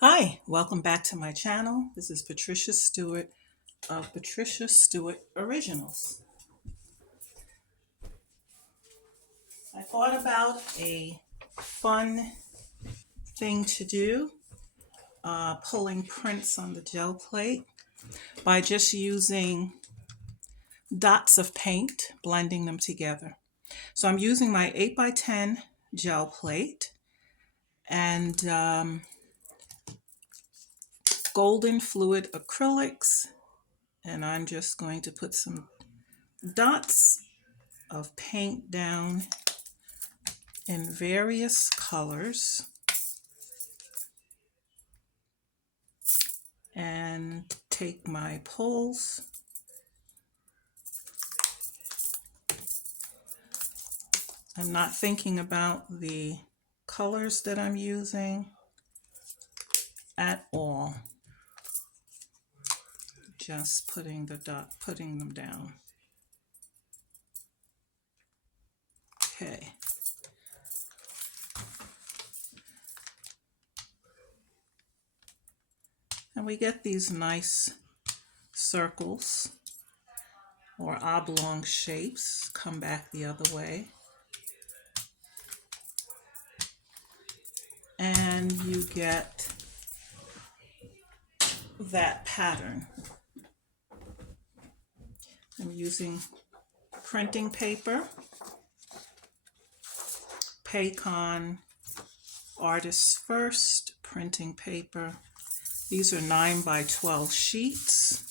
Hi, welcome back to my channel. This is Patricia Stewart of Patricia Stewart Originals. I thought about a fun thing to do, pulling prints on the gel plate by just using dots of paint, blending them together. So I'm using my 8x10 gel plate and golden fluid acrylics, and I'm just going to put some dots of paint down in various colors and take my pulls I'm not thinking about the colors that I'm using at all, just putting them down. Okay. And we get these nice circles or oblong shapes. Come back the other way. And you get that pattern. I'm using printing paper, Pacon Artist First printing paper. These are 9x12 sheets.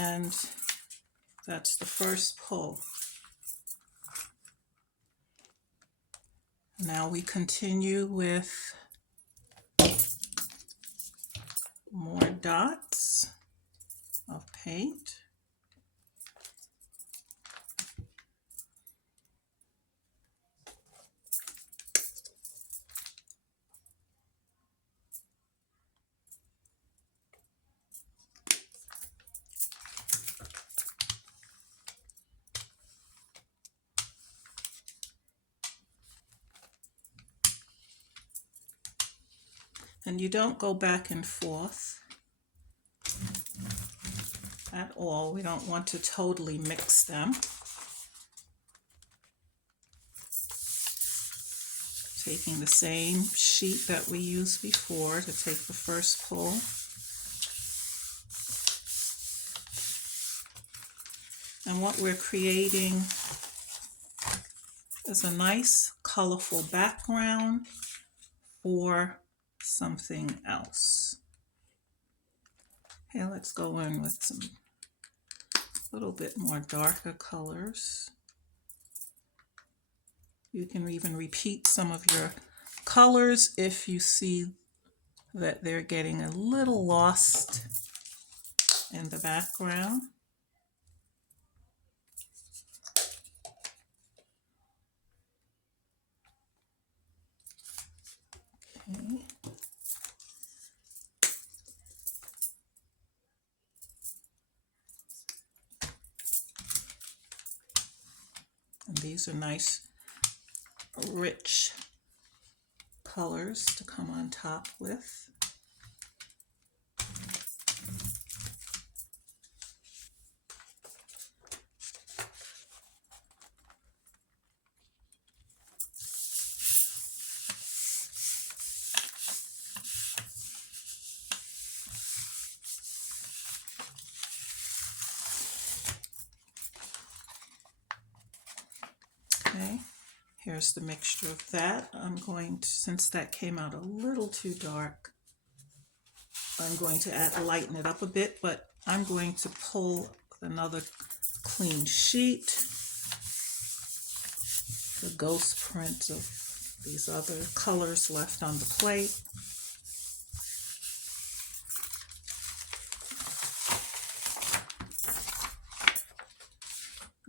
And that's the first pull. Now we continue with more dots of paint. And you don't go back and forth at all. We don't want to totally mix them. Taking the same sheet that we used before to take the first pull. And what we're creating is a nice colorful background for something else. Okay, let's go in with some little bit more darker colors. You can even repeat some of your colors if you see that they're getting a little lost in the background. Okay. And these are nice, rich colors to come on top with. Okay, here's the mixture of that. I'm going to, since that came out a little too dark, I'm going to lighten it up a bit, but I'm going to pull another clean sheet, the ghost print of these other colors left on the plate.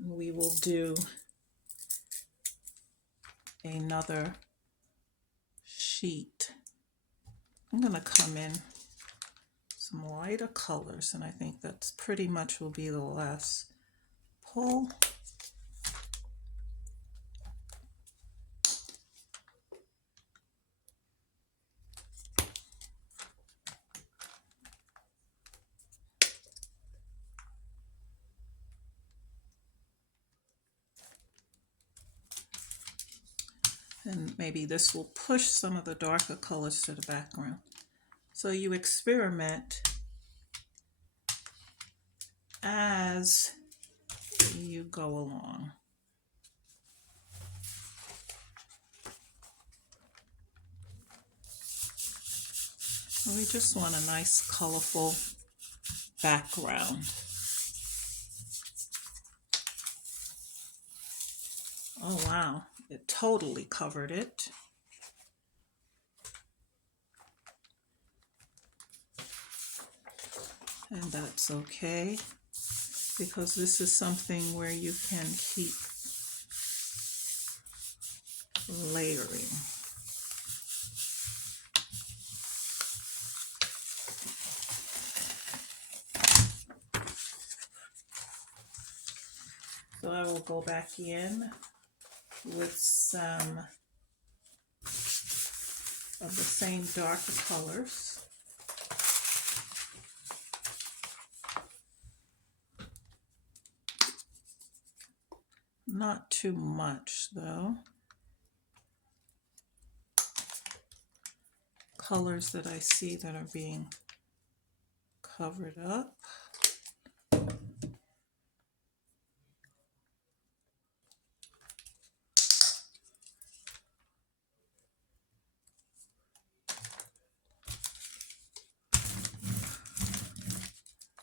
We will do another sheet I'm going to come in some lighter colors, and I think that's pretty much will be the last pull. And maybe this will push some of the darker colors to the background. So you experiment as you go along. And we just want a nice colorful background. Oh wow, it totally covered it. And that's okay, because this is something where you can keep layering. So I will go back in with some of the same darker colors. Not too much though. Colors that I see that are being covered up.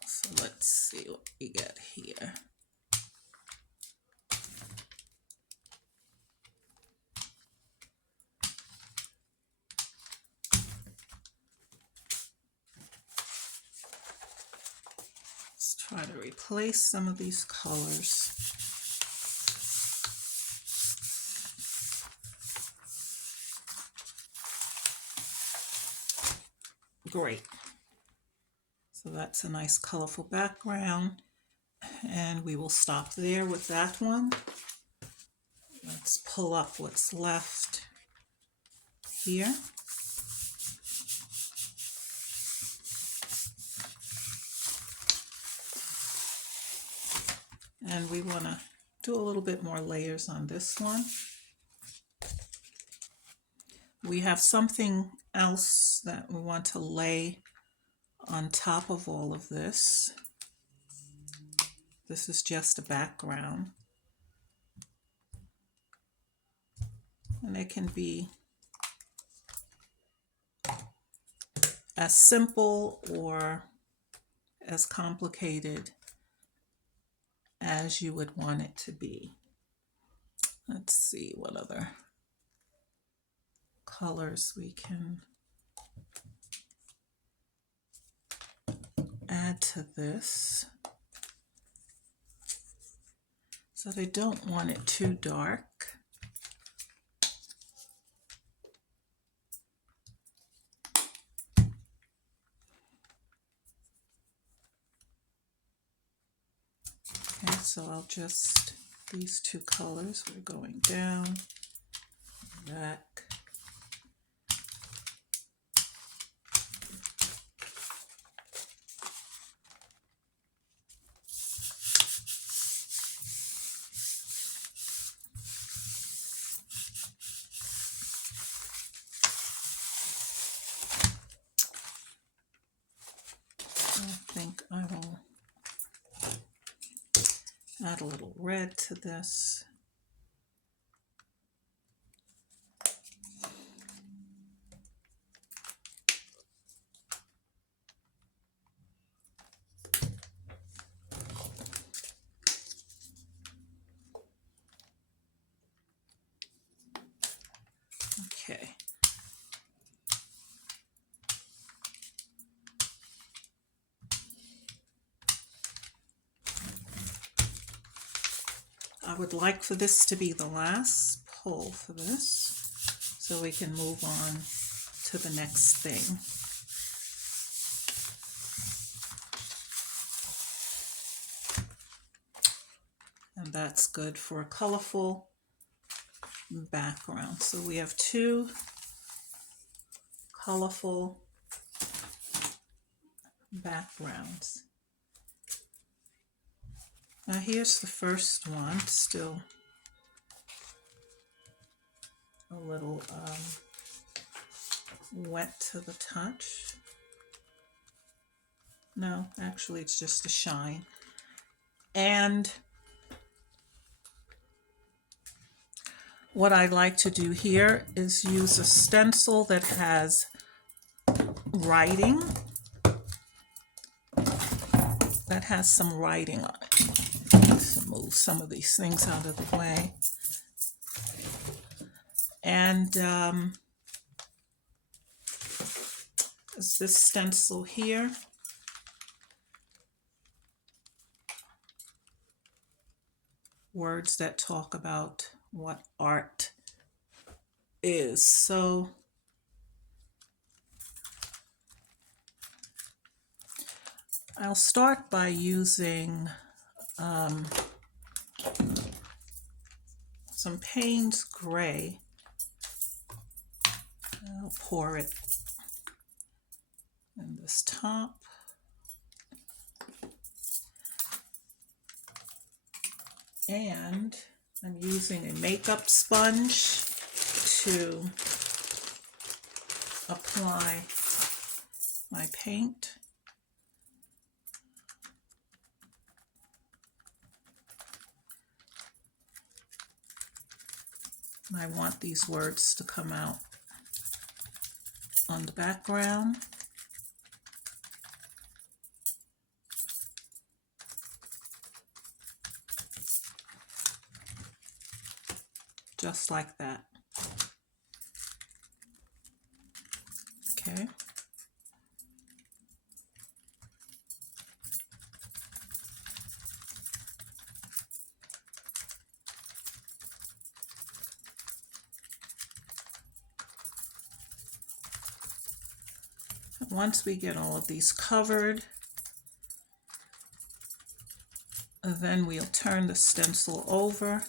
So let's see what we get here. Let's try to replace some of these colors. Great. So that's a nice colorful background, and we will stop there with that one. Let's pull up what's left here. And we want to do a little bit more layers on this one. We have something else that we want to lay on top of all of this. This is just a background. And it can be as simple or as complicated as you would want it to be. Let's see what other colors we can add to this. So they don't want it too dark. Okay, so I'll just, these two colors, we're going down, back. I think I will add a little red to this. Okay. I would like for this to be the last pull for this, so we can move on to the next thing. And that's good for a colorful background. So we have two colorful backgrounds. Now here's the first one, still a little wet to the touch. No, actually it's just a shine. And what I like to do here is use a stencil that has writing, that has some writing on it. Let's move some of these things out of the way. And is this stencil here. Words that talk about what art is. So I'll start by using some Payne's Gray. I'll pour it in this top. And I'm using a makeup sponge to apply my paint. I want these words to come out on the background. Just like that. Okay. Once we get all of these covered, then we'll turn the stencil over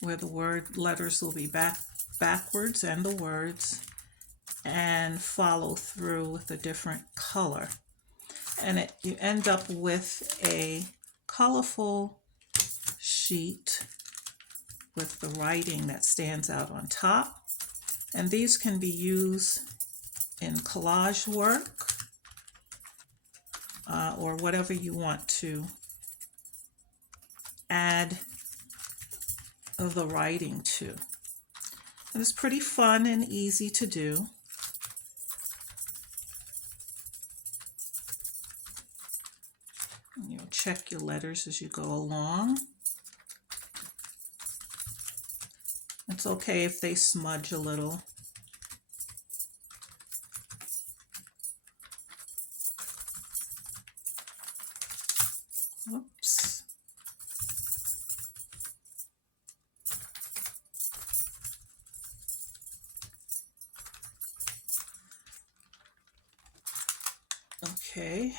where the letters will be backwards and the words, and follow through with a different color. And you end up with a colorful sheet with the writing that stands out on top. And these can be used in collage work or whatever you want to add the writing to. And it's pretty fun and easy to do. And you'll check your letters as you go along. It's okay if they smudge a little. Oops. Okay.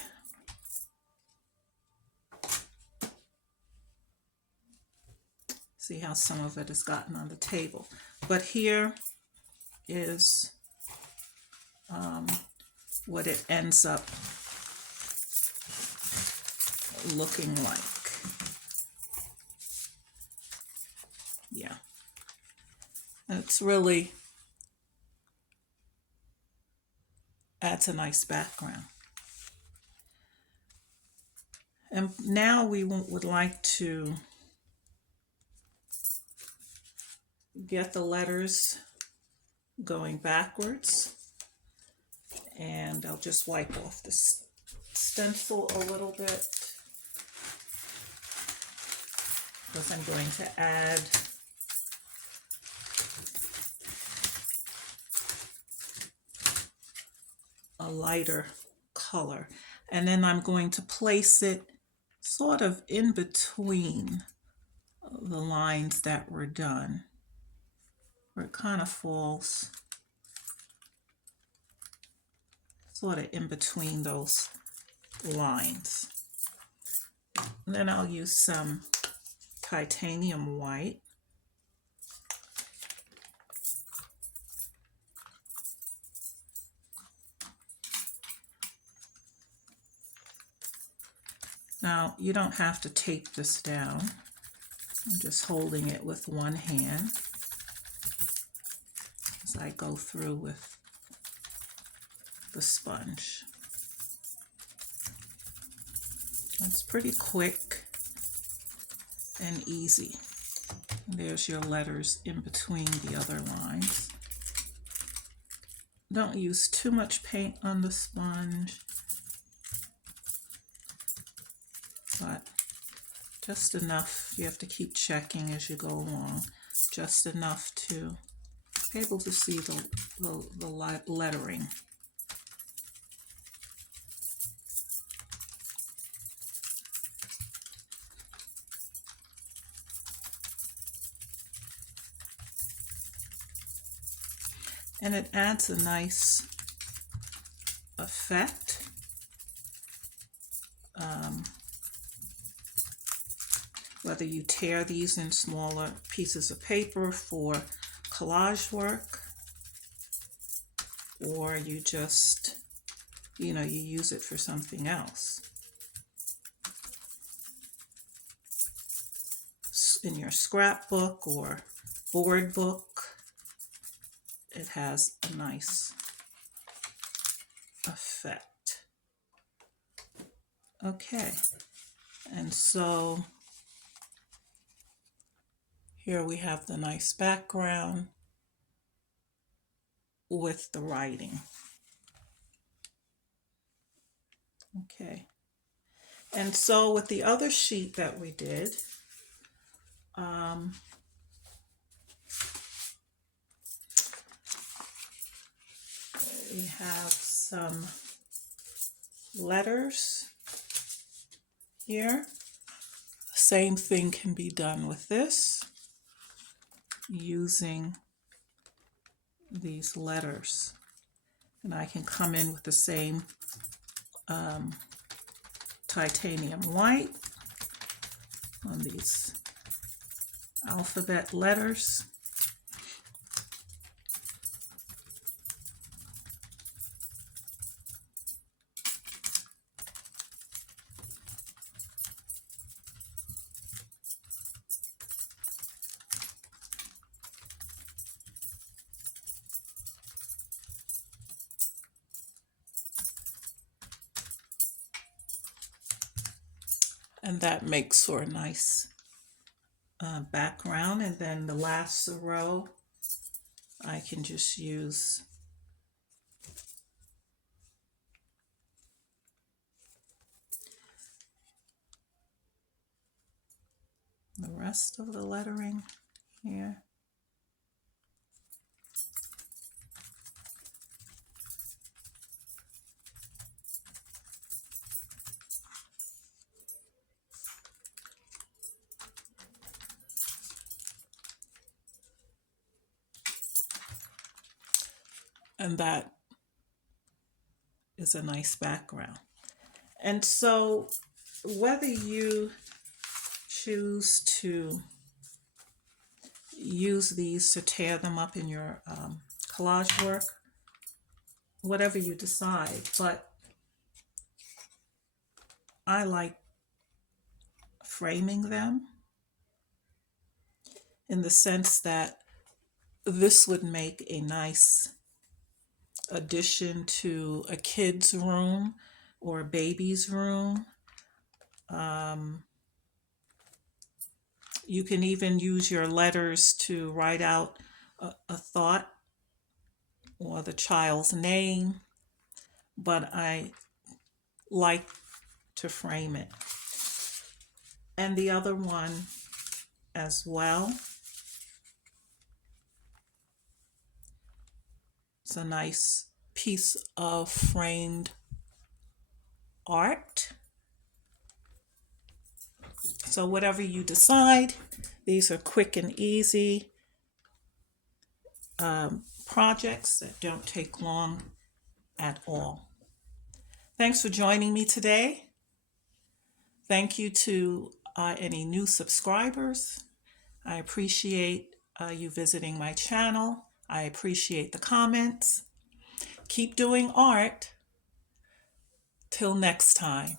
See how some of it has gotten on the table. But here is what it ends up looking like. Yeah. And it's really adds a nice background. And now we would like to get the letters going backwards. And I'll just wipe off the stencil a little bit because I'm going to add a lighter color. And then I'm going to place it sort of in between the lines that were done, where it kind of falls sort of in between those lines. And then I'll use some titanium white. Now, you don't have to tape this down. I'm just holding it with one hand as I go through with the sponge. It's pretty quick and easy. There's your letters in between the other lines. Don't use too much paint on the sponge, but just enough. You have to keep checking as you go along. Just enough to be able to see the lettering. And it adds a nice effect. Whether you tear these in smaller pieces of paper for collage work, or you just, you use it for something else. In your scrapbook or board book, it has a nice effect. Okay, and so here we have the nice background with the writing. Okay, and so with the other sheet that we did, we have some letters here. Same thing can be done with this, using these letters. And I can come in with the same titanium white on these alphabet letters. And that makes for a nice background. And then the last row, I can just use the rest of the lettering here. And that is a nice background. And so whether you choose to use these to tear them up in your collage work, whatever you decide, but I like framing them in the sense that this would make a nice addition to a kid's room or a baby's room. You can even use your letters to write out a thought or the child's name, but I like to frame it. And the other one as well. It's a nice piece of framed art. So whatever you decide, these are quick and easy projects that don't take long at all. Thanks for joining me today. Thank you to any new subscribers. I appreciate you visiting my channel. I appreciate the comments. Keep doing art. Till next time.